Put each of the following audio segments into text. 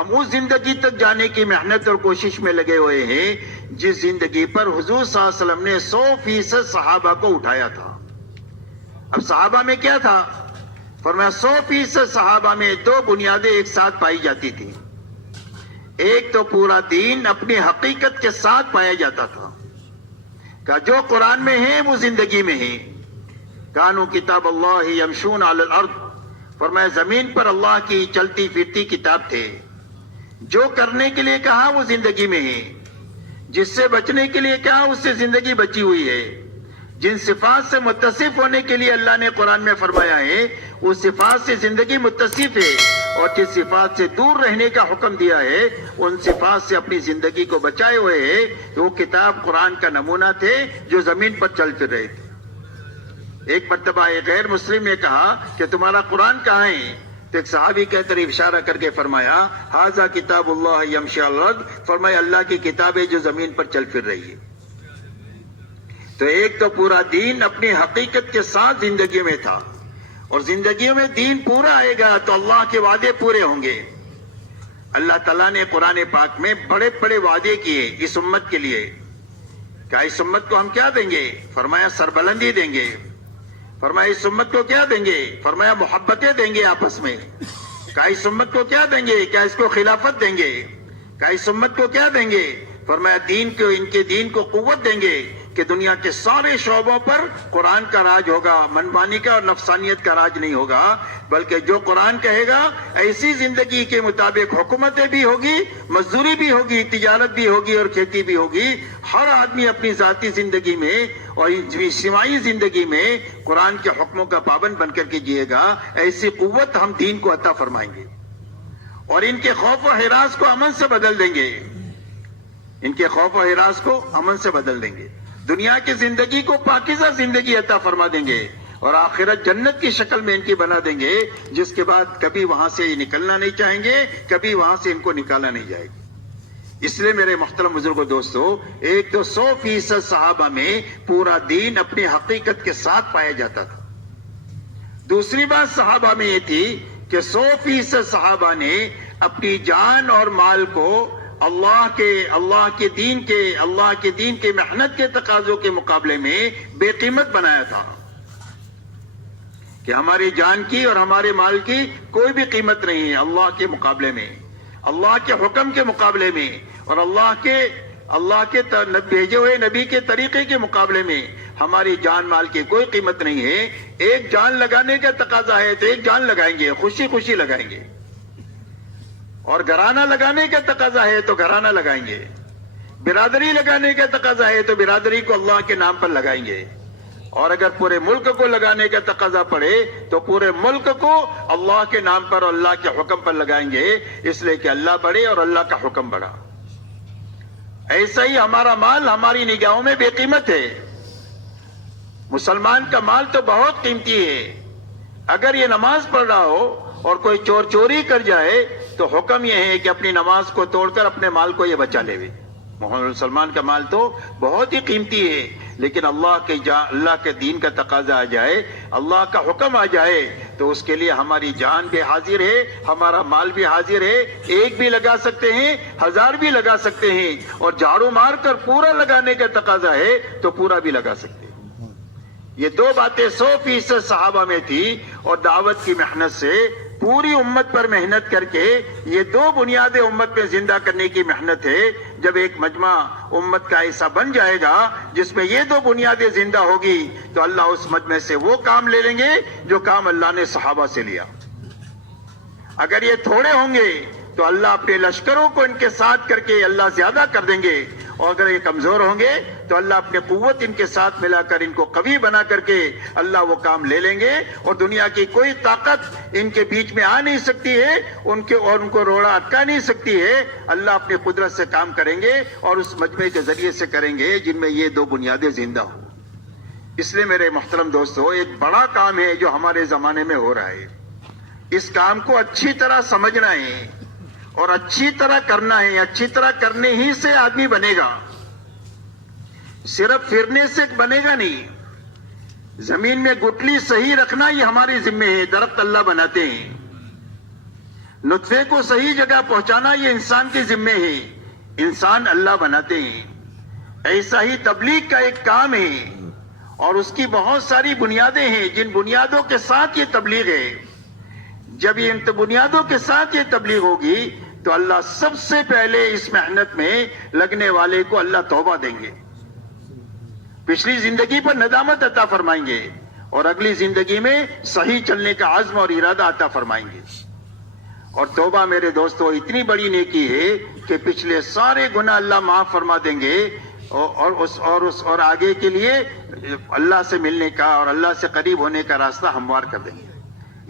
ہم اس زندگی تک جانے کی محنت اور کوشش میں لگے ہوئے ہیں جس زندگی پر حضور صلی اللہ علیہ وسلم نے 100% صحابہ کو اٹھایا تھا۔ اب صحابہ میں کیا تھا؟ فرمایا 100% صحابہ میں دو بنیادیں ایک ساتھ پائی جاتی تھی۔ ایک تو پورا دین اپنی حقیقت کے ساتھ پایا جاتا تھا کہ جو قرآن میں ہے وہ زندگی میں ہے۔ کانوا کتاب اللہ یمشون علی الارض، فرمایا زمین پر اللہ کی چلتی پھرتی کتاب تھے۔ جو کرنے کے لیے کہا وہ زندگی میں ہے، جس سے بچنے کے لیے کہا اس سے زندگی بچی ہوئی ہے۔ جن صفات سے متصف ہونے کے لیے اللہ نے قرآن میں فرمایا ہے اس صفات سے زندگی متصف ہے، اور جس صفات سے دور رہنے کا حکم دیا ہے ان صفات سے اپنی زندگی کو بچائے ہوئے ہے۔ وہ کتاب قرآن کا نمونہ تھے جو زمین پر چل پھر رہے تھے۔ ایک مرتبہ ایک غیر مسلم نے کہا کہ تمہارا قرآن کہاں ہے؟ تو ایک صحابی کی طرف اشارہ کر کے فرمایا ھذا کتاب اللہ یمشی علی الارض، فرمایا اللہ کی کتاب ہے جو زمین پر چل پھر رہی ہے۔ تو ایک تو پورا دین اپنی حقیقت کے ساتھ زندگی میں تھا، اور زندگیوں میں دین پورا آئے گا تو اللہ کے وعدے پورے ہوں گے۔ اللہ تعالیٰ نے قرآن پاک میں بڑے بڑے وعدے کیے اس امت کے لیے۔ کیا اس امت کو ہم کیا دیں گے؟ فرمایا سربلندی دیں گے۔ فرمایا اس امت کو کیا دیں گے؟ فرمایا محبتیں دیں گے آپس میں۔ کیا اس امت کو کیا دیں گے؟ کیا اس کو خلافت دیں گے؟ کیا اس امت کو کیا دیں گے؟ فرمایا دین کو، ان کے دین کو قوت دیں گے کہ دنیا کے سارے شعبوں پر قرآن کا راج ہوگا، منمانی کا اور نفسانیت کا راج نہیں ہوگا، بلکہ جو قرآن کہے گا ایسی زندگی کے مطابق حکومتیں بھی ہوگی، مزدوری بھی ہوگی، تجارت بھی ہوگی اور کھیتی بھی ہوگی۔ ہر آدمی اپنی ذاتی زندگی میں اور اجتماعی زندگی میں قرآن کے حکموں کا پابند بن کر کے جیے گا۔ ایسی قوت ہم دین کو عطا فرمائیں گے، اور ان کے خوف و ہراس کو امن سے بدل دیں گے۔ ان کے خوف و ہراس کو امن سے بدل دیں گے، دنیا کی زندگی کو پاکیزہ زندگی عطا فرما دیں گے، اور آخرت جنت کی شکل میں ان کی بنا دیں گے، جس کے بعد کبھی وہاں سے یہ نکلنا نہیں چاہیں گے، کبھی وہاں سے ان کو نکالا نہیں جائے گا۔ اس لیے میرے محترم بزرگوں دوستو، ایک تو 100% صحابہ میں پورا دین اپنی حقیقت کے ساتھ پایا جاتا تھا۔ دوسری بات صحابہ میں یہ تھی کہ 100% صحابہ نے اپنی جان اور مال کو اللہ کے دین کے محنت کے تقاضوں کے مقابلے میں بے قیمت بنایا تھا، کہ ہماری جان کی اور ہمارے مال کی کوئی بھی قیمت نہیں ہے اللہ کے مقابلے میں، اللہ کے حکم کے مقابلے میں، اور اللہ کے بھیجے ہوئے نبی کے طریقے کے مقابلے میں ہماری جان مال کی کوئی قیمت نہیں ہے۔ ایک جان لگانے کا تقاضا ہے تو ایک جان لگائیں گے، خوشی خوشی لگائیں گے، اور گھرانہ لگانے کا تقاضا ہے تو گھرانہ لگائیں گے، برادری لگانے کا تقاضا ہے تو برادری کو اللہ کے نام پر لگائیں گے، اور اگر پورے ملک کو لگانے کا تقاضا پڑے تو پورے ملک کو اللہ کے نام پر اور اللہ کے حکم پر لگائیں گے، اس لیے کہ اللہ بڑے اور اللہ کا حکم بڑا۔ ایسا ہی ہمارا مال ہماری نگاہوں میں بے قیمت ہے۔ مسلمان کا مال تو بہت قیمتی ہے۔ اگر یہ نماز پڑھ رہا ہو اور کوئی چوری کر جائے تو حکم یہ ہے کہ اپنی نماز کو توڑ کر اپنے مال کو یہ بچا لے۔ محمد سلمان کا مال تو بہت ہی قیمتی ہے، لیکن اللہ کے دین کا تقاضا آ جائے، اللہ کا حکم آ جائے تو اس کے لیے ہماری جان بھی حاضر ہے، ہمارا مال بھی حاضر ہے۔ ایک بھی لگا سکتے ہیں، 1000 بھی لگا سکتے ہیں، اور جھاڑو مار کر پورا لگانے کا تقاضا ہے تو پورا بھی لگا سکتے ہیں۔ یہ دو باتیں 100% صحابہ میں تھی، اور دعوت کی محنت سے پوری امت پر محنت کر کے یہ دو بنیادیں امت میں زندہ کرنے کی محنت ہے۔ جب ایک مجمع امت کا ایسا بن جائے گا جس میں یہ دو بنیادیں زندہ ہوگی تو اللہ اس مجمع سے وہ کام لے لیں گے جو کام اللہ نے صحابہ سے لیا۔ اگر یہ تھوڑے ہوں گے تو اللہ اپنے لشکروں کو ان کے ساتھ کر کے اللہ زیادہ کر دیں گے، اور اگر یہ کمزور ہوں گے تو اللہ اپنے قوت ان کے ساتھ ملا کر ان کو قوی بنا کر کے اللہ وہ کام لے لیں گے، اور دنیا کی کوئی طاقت ان کے بیچ میں آ نہیں سکتی ہے، ان کو روڑا اٹکا نہیں سکتی ہے۔ اللہ اپنی قدرت سے کام کریں گے اور اس مجمع کے ذریعے سے کریں گے جن میں یہ دو بنیادیں زندہ ہوں۔ اس لیے میرے محترم دوستو، ایک بڑا کام ہے جو ہمارے زمانے میں ہو رہا ہے۔ اس کام کو اچھی طرح سمجھنا ہے اور اچھی طرح کرنا ہے۔ اچھی طرح کرنے ہی سے آدمی بنے گا، صرف پھرنے سے بنے گا نہیں۔ زمین میں گٹلی صحیح رکھنا یہ ہماری ذمہ ہے۔ درخت اللہ بناتے ہیں، نطفے کو صحیح جگہ پہنچانا یہ انسان کے ذمے ہے، انسان اللہ بناتے ہیں۔ ایسا ہی تبلیغ کا ایک کام ہے اور اس کی بہت ساری بنیادیں ہیں، جن بنیادوں کے ساتھ یہ تبلیغ ہے۔ جب یہ ان بنیادوں کے ساتھ یہ تبلیغ ہوگی تو اللہ سب سے پہلے اس محنت میں لگنے والے کو اللہ توبہ دیں گے، پچھلی زندگی پر ندامت عطا فرمائیں گے اور اگلی زندگی میں صحیح چلنے کا عزم اور ارادہ عطا فرمائیں گے۔ اور توبہ میرے دوستو اتنی بڑی نیکی ہے کہ پچھلے سارے گناہ اللہ معاف فرما دیں گے اور آگے کے لیے اللہ سے ملنے کا اور اللہ سے قریب ہونے کا راستہ ہموار کر دیں گے۔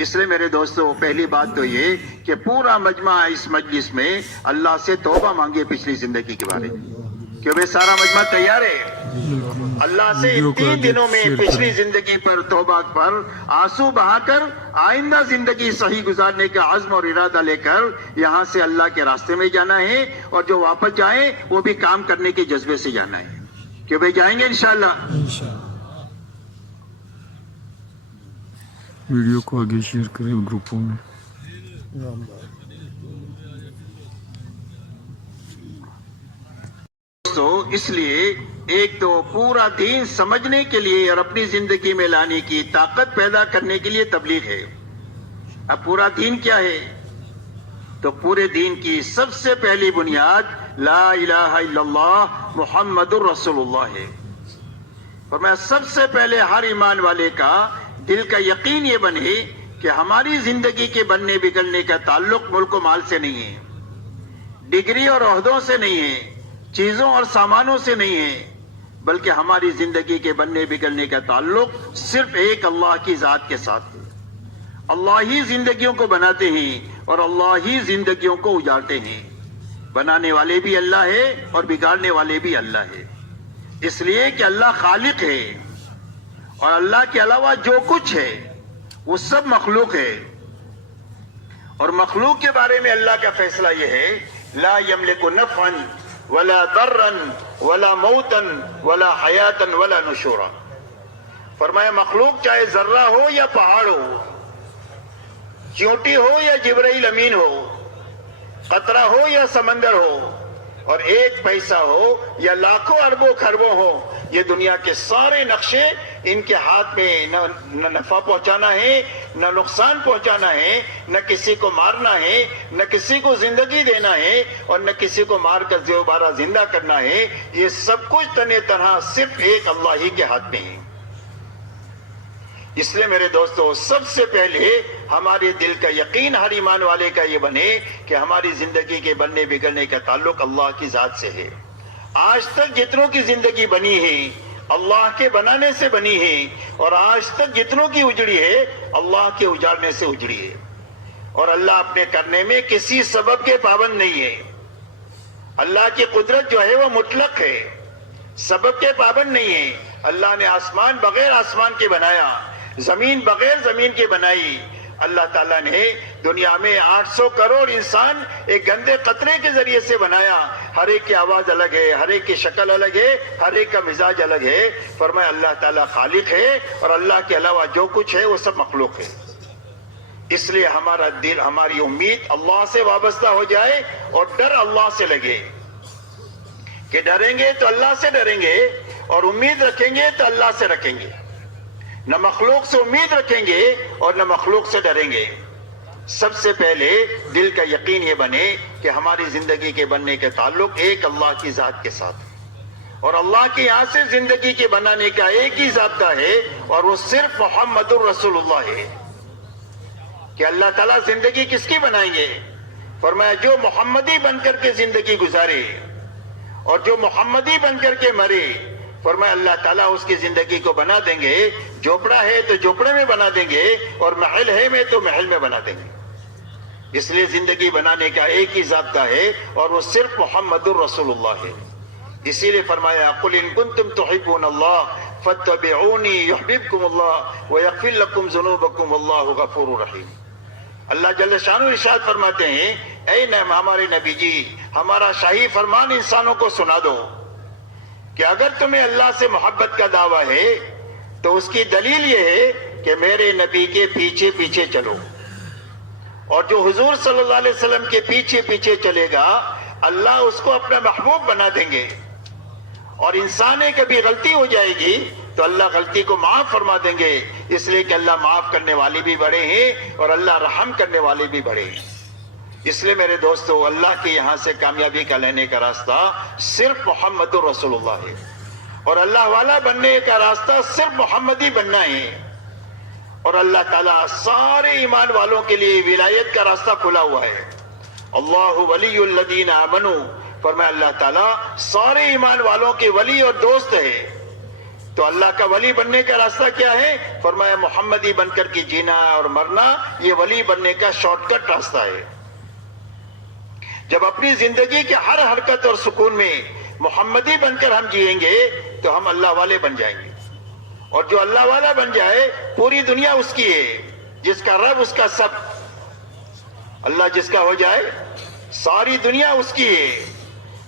اس لیے میرے دوستو پہلی بات تو یہ کہ پورا مجمع اس مجلس میں اللہ سے توبہ مانگے پچھلی زندگی کے بارے میں، کہ وہ سارا مجمع تیار ہے اللہ سے ان 3 دنوں میں پچھلی زندگی پر توبہ پر آنسو بہا کر آئندہ زندگی صحیح گزارنے کا عزم اور ارادہ لے کر یہاں سے اللہ کے راستے میں جانا ہے، اور جو واپس جائیں وہ بھی کام کرنے کے جذبے سے جانا ہے، کہ وہ جائیں گے انشاءاللہ۔ ویڈیو کو آگے شیئر کریں گروپوں میں۔ تو اس لیے ایک تو پورا دین سمجھنے کے لیے اور اپنی زندگی میں لانے کی طاقت پیدا کرنے کے لیے تبلیغ ہے۔ اب پورا دین کیا ہے؟ تو پورے دین کی سب سے پہلی بنیاد لا الہ الا اللہ محمد الرسول اللہ ہے۔ فرمایا سب سے پہلے ہر ایمان والے کا دل کا یقین یہ بنے کہ ہماری زندگی کے بننے بگڑنے کا تعلق ملک و مال سے نہیں ہے، ڈگری اور عہدوں سے نہیں ہے، چیزوں اور سامانوں سے نہیں ہے، بلکہ ہماری زندگی کے بننے بگڑنے کا تعلق صرف ایک اللہ کی ذات کے ساتھ ہے۔ اللہ ہی زندگیوں کو بناتے ہیں اور اللہ ہی زندگیوں کو اجارتے ہیں۔ بنانے والے بھی اللہ ہے اور بگاڑنے والے بھی اللہ ہے، اس لیے کہ اللہ خالق ہے اور اللہ کے علاوہ جو کچھ ہے وہ سب مخلوق ہے، اور مخلوق کے بارے میں اللہ کا فیصلہ یہ ہے لا یملک نفعا ولا ضرا ولا موتا ولا حیاتا ولا نشورا۔ فرمایا مخلوق چاہے ذرہ ہو یا پہاڑ ہو، چیونٹی ہو یا جبرائیل امین ہو، قطرہ ہو یا سمندر ہو، اور ایک پیسہ ہو یا لاکھوں اربوں خربوں ہو، یہ دنیا کے سارے نقشے ان کے ہاتھ میں نہ نفع پہنچانا ہے نہ نقصان پہنچانا ہے، نہ کسی کو مارنا ہے نہ کسی کو زندگی دینا ہے، اور نہ کسی کو مار کر دوبارہ زندہ کرنا ہے۔ یہ سب کچھ تنے تنہا صرف ایک اللہ ہی کے ہاتھ میں ہے۔ اس لیے میرے دوستو سب سے پہلے ہمارے دل کا یقین ہر ایمان والے کا یہ بنے کہ ہماری زندگی کے بننے بگڑنے کا تعلق اللہ کی ذات سے ہے۔ آج تک جتنوں کی زندگی بنی ہے اللہ کے بنانے سے بنی ہے، اور آج تک جتنوں کی اجڑی ہے اللہ کے اجاڑنے سے اجڑی ہے، اور اللہ اپنے کرنے میں کسی سبب کے پابند نہیں ہے۔ اللہ کی قدرت جو ہے وہ مطلق ہے، سبب کے پابند نہیں ہے۔ اللہ نے آسمان بغیر آسمان کے بنایا، زمین بغیر زمین کے بنائی۔ اللہ تعالیٰ نے دنیا میں 800 کروڑ انسان ایک گندے قطرے کے ذریعے سے بنایا، ہر ایک کی آواز الگ ہے، ہر ایک کی شکل الگ ہے، ہر ایک کا مزاج الگ ہے۔ فرمایا اللہ تعالیٰ خالق ہے، اور اللہ کے علاوہ جو کچھ ہے وہ سب مخلوق ہے۔ اس لیے ہمارا دل، ہماری امید اللہ سے وابستہ ہو جائے اور ڈر اللہ سے لگے، کہ ڈریں گے تو اللہ سے ڈریں گے اور امید رکھیں گے تو اللہ سے رکھیں گے، نہ مخلوق سے امید رکھیں گے اور نہ مخلوق سے ڈریں گے۔ سب سے پہلے دل کا یقین یہ بنے کہ ہماری زندگی کے بننے کے تعلق ایک اللہ کی ذات کے ساتھ، اور اللہ کے یہاں سے زندگی کے بنانے کا ایک ہی ضابطہ ہے، اور وہ صرف محمد الرسول اللہ ہے۔ کہ اللہ تعالیٰ زندگی کس کی بنائیں گے؟ فرمایا جو محمدی بن کر کے زندگی گزارے اور جو محمدی بن کر کے مرے، فرمایا اللہ تعالیٰ اس کی زندگی کو بنا دیں گے، جھوپڑا ہے تو جھوپڑے میں بنا دیں گے، اور محل ہے میں تو محل میں بنا دیں گے۔ اس لیے زندگی بنانے کا ایک ہی ضابطہ ہے، اور وہ صرف محمد الرسول اللہ ہے۔ اسی لیے فرمایا قل ان کنتم تحبون اللہ فاتبعونی یحببکم اللہ ویغفر لکم ذنوبکم واللہ غفور رحیم۔ اللہ جل شانہ ارشاد فرماتے ہیں اے ہمارے نبی جی، ہمارا شاہی فرمان انسانوں کو سنا دو کہ اگر تمہیں اللہ سے محبت کا دعویٰ ہے تو اس کی دلیل یہ ہے کہ میرے نبی کے پیچھے پیچھے چلو، اور جو حضور صلی اللہ علیہ وسلم کے پیچھے پیچھے چلے گا اللہ اس کو اپنا محبوب بنا دیں گے. اور انسان کبھی غلطی ہو جائے گی تو اللہ غلطی کو معاف فرما دیں گے، اس لیے کہ اللہ معاف کرنے والے بھی بڑے ہیں اور اللہ رحم کرنے والے بھی بڑے ہیں. اس لیے میرے دوستو، اللہ کے یہاں سے کامیابی کا لینے کا راستہ صرف محمد رسول اللہ ہے، اور اللہ والا بننے کا راستہ صرف محمدی بننا ہے. اور اللہ تعالیٰ سارے ایمان والوں کے لیے ولایت کا راستہ کھلا ہوا ہے. اللہ ولی الذین آمنوا، فرمایا اللہ تعالیٰ سارے ایمان والوں کے ولی اور دوست ہے. تو اللہ کا ولی بننے کا راستہ کیا ہے؟ فرمایا محمدی بن کر کے جینا اور مرنا یہ ولی بننے کا شارٹ کٹ راستہ ہے. جب اپنی زندگی کے ہر حرکت اور سکون میں محمدی بن کر ہم جئیں گے تو ہم اللہ والے بن جائیں گے. اور جو اللہ والا بن جائے پوری دنیا اس کی ہے، جس کا رب اس کا سب. اللہ جس کا ہو جائے ساری دنیا اس کی ہے.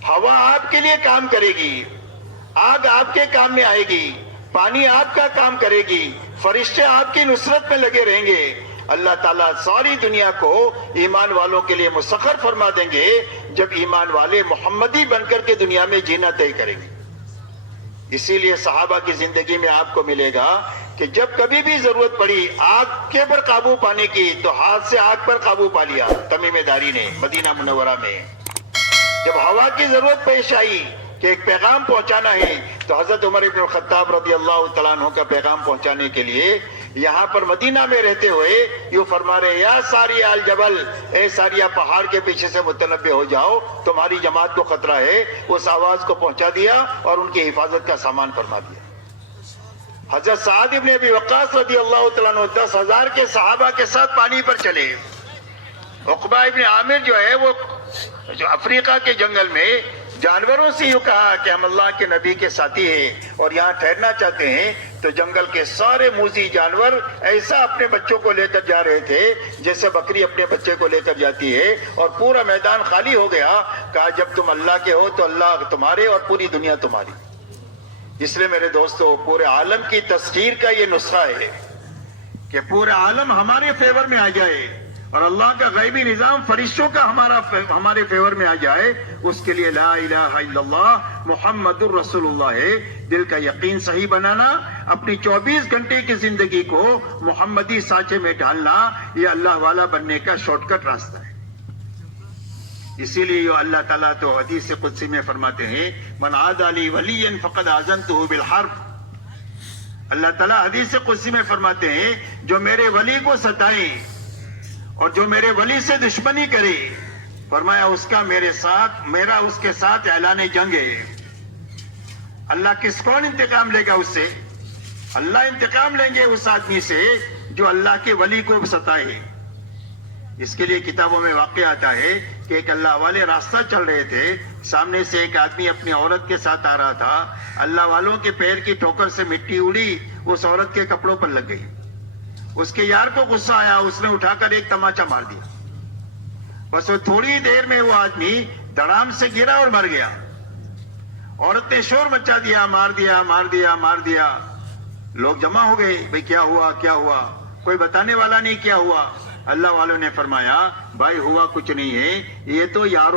ہوا آپ کے لیے کام کرے گی، آگ آپ کے کام میں آئے گی، پانی آپ کا کام کرے گی، فرشتے آپ کی نصرت میں لگے رہیں گے. اللہ تعالیٰ ساری دنیا کو ایمان والوں کے لیے مسخر فرما دیں گے جب ایمان والے محمدی بن کر کے دنیا میں جینا طے کریں گے. اسی لیے صحابہ کی زندگی میں آپ کو ملے گا کہ جب کبھی بھی ضرورت پڑی آگ کے پر قابو پانے کی تو ہاتھ سے آگ پر قابو پا لیا تمیم داری نے مدینہ منورہ میں. جب ہوا کی ضرورت پیش آئی کہ ایک پیغام پہنچانا ہے تو حضرت عمر بن الخطاب رضی اللہ تعالیٰ عنہ کا پیغام پہنچانے کے لیے یہاں پر مدینہ میں رہتے ہوئے یوں فرما رہے، یا ساریہ الجبل، اے ساریہ پہاڑ کے پیچھے سے متنبع ہو جاؤ، تمہاری جماعت کو خطرہ ہے. اس آواز کو پہنچا دیا اور ان کی حفاظت کا سامان فرما دیا. حضرت سعد ابن ابی وقاص رضی اللہ تعالیٰ عنہ 10,000 کے صحابہ کے ساتھ پانی پر چلے. عقبہ ابن عامر جو ہے وہ جو افریقہ کے جنگل میں جانوروں سے یوں کہا کہ ہم اللہ کے نبی کے ساتھی ہیں اور یہاں ٹھہرنا چاہتے ہیں. تو جنگل کے سارے موذی جانور ایسا اپنے بچوں کو لے کر جا رہے تھے جیسے بکری اپنے بچے کو لے کر جاتی ہے، اور پورا میدان خالی ہو گیا. کہا جب تم اللہ کے ہو تو اللہ تمہارے اور پوری دنیا تمہاری. اس لیے میرے دوستو پورے عالم کی تسخیر کا یہ نسخہ ہے کہ پورا عالم ہمارے فیور میں آ جائے اور اللہ کا غیبی نظام فرشتوں کا ہمارے فیور میں آ جائے. اس کے لیے لا الہ الا اللہ محمد الرسول اللہ ہے. دل کا یقین صحیح بنانا، اپنی 24 گھنٹے کی زندگی کو محمدی سانچے میں ڈالنا، یہ اللہ والا بننے کا شارٹ کٹ راستہ ہے. اسی لیے یہ اللہ تعالیٰ تو حدیث قدسی میں فرماتے ہیں من عادى لي وليا فقد آذنته بالحرب. اللہ تعالیٰ حدیث قدسی میں فرماتے ہیں جو میرے ولی کو ستائے اور جو میرے ولی سے دشمنی کرے، فرمایا اس کا میرا اس کے ساتھ اعلان جنگ ہے. اللہ کون انتقام لے گا اس سے؟ اللہ انتقام لیں گے اس آدمی سے جو اللہ کے ولی کو ستائے. اس کے لیے کتابوں میں واقعہ آتا ہے کہ ایک اللہ والے راستہ چل رہے تھے، سامنے سے ایک آدمی اپنی عورت کے ساتھ آ رہا تھا. اللہ والوں کے پیر کی ٹھوکر سے مٹی اڑی، اس عورت کے کپڑوں پر لگ گئی. اس کے یار کو غصہ آیا، اس نے اٹھا کر ایک تماچا مار دیا. بس وہ تھوڑی دیر میں وہ آدمی دڑام سے گرا اور مر گیا. عورت نے شور مچا دیا، مار دیا مار دیا مار دیا. لوگ جمع ہو گئے، بھئی کیا ہوا کیا ہوا؟ کوئی بتانے والا نہیں کیا ہوا. اللہ والوں نے فرمایا بھائی ہوا کچھ نہیں ہے، یہ تو یاروں